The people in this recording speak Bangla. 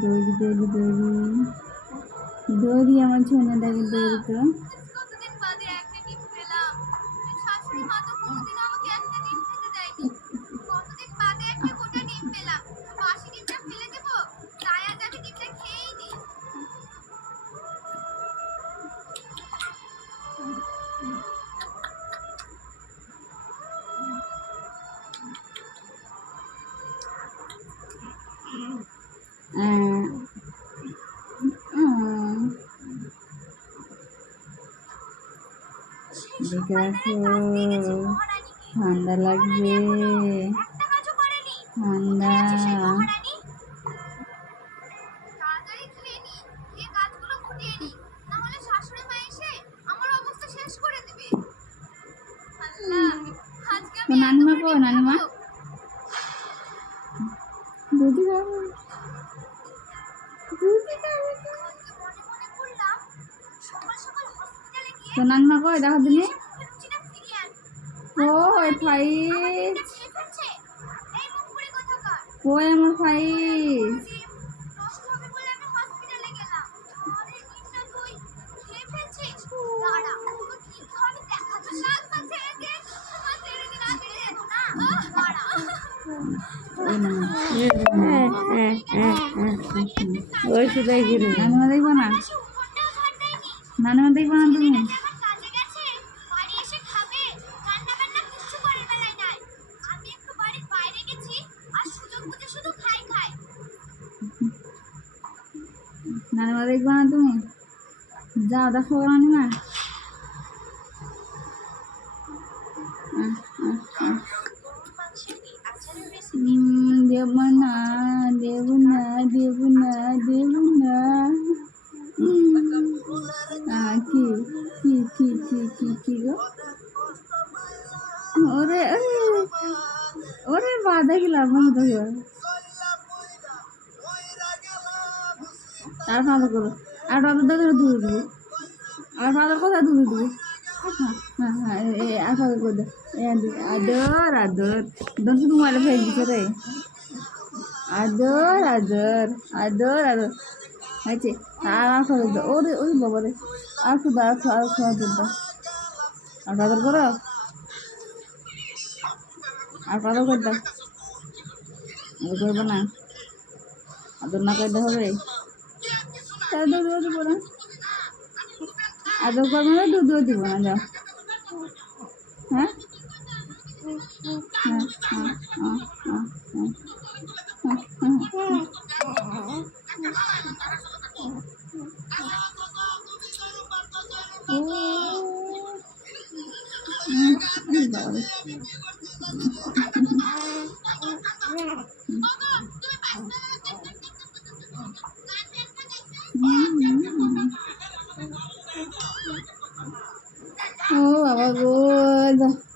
দৌড়ি দৌড়ি দৌড়ি দৌড়ি আমার ছোনাটাকে দৌড়ি তো দেখো ঠান্ডা লাগবে ঠান্ডা নানিমা কো নানিমা দুধি খাবো তো নানিমা কই দেখো দিনে ওই ফাইজ ওই আমার ফাইজ ওই সেটাই গিরে নানিমা দেখবো না নানিমা দেখবো না তুমি নানিমা দেখবো না তুমি যাও দেখো নানিমা দেব না দেব না দেব না দেব না কি কি কি কি কি কি গো ওরে ওরে বাধা গেলাম তো আর ভালো করো আর ভালো দূরে দেবো আর ভালো কথা দূরে দেবো হ্যাঁ হ্যাঁ আর ভালো করে দে আদর আদর দোন শুধু মোবাইলে ফেলে দিচ্ছে রে আদর আদর আদর আদর হয়েছে আর ভালো দে ওরে ওই বাবা রে আর শুধু আর খাওয়া দুধ আর আদর করো আর ভালো করে দাও করবো না আদর না করতে হবে আদর দিব না আদর করবো না দুধও দিব না যাও হ্যাঁ হ্যাঁ হ্যাঁ ও বাবা গো